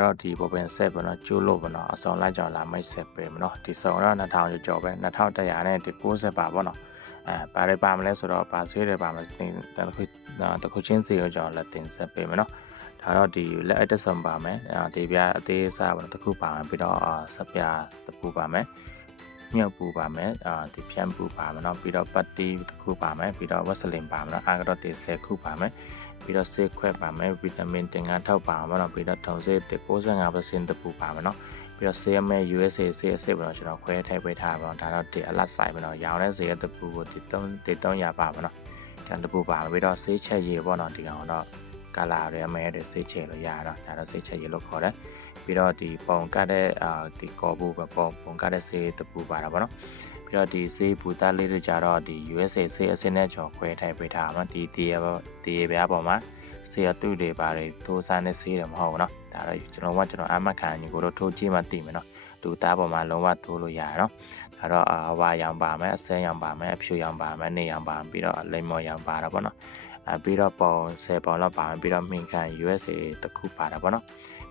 တော့ဒီပေါ်ပင်ဆက်ပေါ့နော်ကျိုးလို့ပေါ့နော်အစုံလိုက်ကြောင်လာမိတ်ဆက်ပဲမနော်ဒီစုံတော့2000ကျော်ပဲ2100နဲ့ဒီ90ပါပေါ့နော်ဘာတွေပါမလဲဆိုတော့ဘာဆွေးတွေပါမလဲတခုချင်းစီကိုကြောင်လက်တင်ဆက်ပေးမယ်နော်ဒါတော့ဒီလက်အတက်ဆုံပါမယ်ဒီပြအသေးစားပေါ့နော်တခုပါမယ်ပြီးတော့ဆက်ပြတပူပါမယ်မြုပ်ပူပါမယ်ဒီဖြန့်ပူပါမယ်နော်ပြီးတော့ပတ်တီတခုပါမယ်ပြီးတော့ဝက်စလင်ပါမယ်နော်အာကတော့ဒီ10ခုပါမယ်ပြီးတော့ဆေးခွဲပါမယ်ဗီတာမင်တင်ငါထောက်ပါမယ်နော်ပြီးတော့ထုံဆေး95%တပူပါမယ်နော်ပြီးတော့ဆေးမဲ USA ဆေးအစ်ပေါ့နော်ကျွန်တော်ခွဲထည့်ပေးထားပါတော့ဒါတော့ဒီအလတ်ဆိုင်ပေါ့နော်ရောင်းတဲ့ဆေးတပူကိုဒီ300ပါမယ်နော်ဒါတပူပါမယ်ပြီးတော့ဆေးချက်ရည်ပေါ့နော်ဒီကောင်တော့ကလာရအမဲတဲ့ဆေးချက်လို့ရတော့ဒါတော့ဆေးချက်ရည်လို့ခေါ်တယ်ပြီးတော့ဒီပုံကတ်တဲ့ဒီကော်ဘူးပုံကတ်တဲ့ဆေးတပူပါတာပေါ့နော်ပြီးတော့ဒီဆေးဘူတာလေးတွေကြတော့ဒီ USA ဆေးအစ်နဲ့ကျော်ခွဲထည့်ပေးထားပါတော့ဒီပြားပေါ်မှာဆေးအတုတွေပါတယ်ထိုးစားနဲ့ဆေးတယ်မဟုတ်ဘူးเนาะဒါတော့ကျွန်တော်အမခံညီကိုတို့ထိုးကြည့်မှသိမယ်เนาะလူသားပေါ်မှာလုံးဝထိုးလို့ရတယ်เนาะဒါတော့ဝါရောင်ပါမယ်အစဲရောင်ပါမယ်အဖြူရောင်ပါမယ်နေရောင်ပါပြီးတော့လိမ္မော်ရောင်ပါတာပေါ့เนาะပြီးတော့ပုံ10ပုံလောက်ပါမယ်ပြီးတော့မင်ခံ USA တခုပါတာပေါ့เนาะ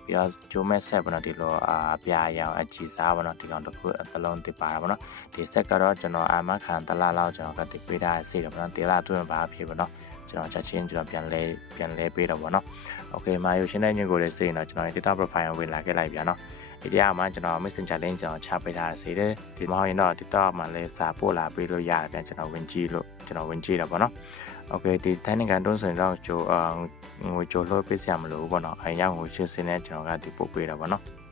ပြီးတော့ဂျိုးမဲဆက်ပေါ့เนาะဒီလိုအပြာရောင်အကြည်စားပေါ့เนาะဒီကောင်တစ်ခုအလုံးတစ်ပါတာပေါ့เนาะဒီဆက်ကတော့ကျွန်တော်အမခံတလားလောက်ကျွန်တော်ကတိပေးထားဆေးတယ်ပေါ့เนาะတေလာတွင်းပါဖြစ်ပေါ့เนาะကျွန်တော်ချက်ချင်းကျွန်တော်ပြန်လဲပေးတော့ဗောနော်။ Okay မာယူရှင်းတဲ့ညကိုလေးစိနော်ကျွန်တော် data profile ဝင်လာခဲ့လိုက်ပြန်နော်။ဒီတရားမှာကျွန်တော် Messenger link ကျွန်တော်ချပေးထားစေတယ်။ဒီမဟုတ်ရင်တော့ TikTok မှာလည်းစာပို့လာပေးလို့ရတယ်ပြန်ကျွန်တော်ဝင်ကြည့်တော့ဗောနော်။ Okay ဒီတိုင်းနိုင်ငံတွန်းဆိုရင်တော့ငွေကြိုလို့ပေးစရာမလိုဘူးဗောနော်။အရင်ကငွေရှင်းစင်းနဲ့ကျွန်တော်ကဒီပို့ပေးတာဗောနော်။